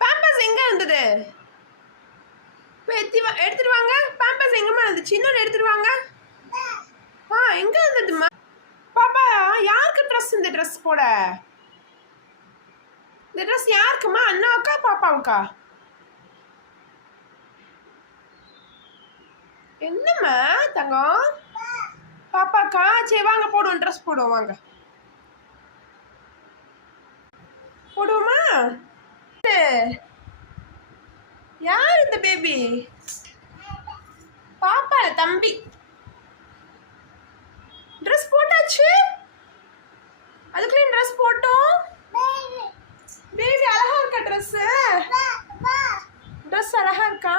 Pampers எங்க இருந்தது? எடுத்துட்டு வாங்க. பேம்பர்ஸ் எங்கம்மா இருந்துச்சு? இன்னொன்று எடுத்துட்டு வாங்க. எங்க இருந்ததுமா? பாப்பா யாருக்கு ட்ரெஸ்? இந்த ட்ரெஸ் போட இந்த ட்ரெஸ் யாருக்குமா? அண்ணாவுக்கா பாப்பாவுக்கா? என்னம்மா தங்கம்? பாப்பாக்கா? சரி வாங்க போடுவோம், ட்ரெஸ் போடுவோம், வாங்க போடுவோமா? யார் இந்த பேபி? பாப்பா தம்பி. ட்ரெஸ் போட்டாச்சு. அதுக்குள்ளே ட்ரெஸ் போட்டோம். பேபி அழகா இருக்கா ட்ரெஸ்? ட்ரெஸ் அழகா இருக்கா?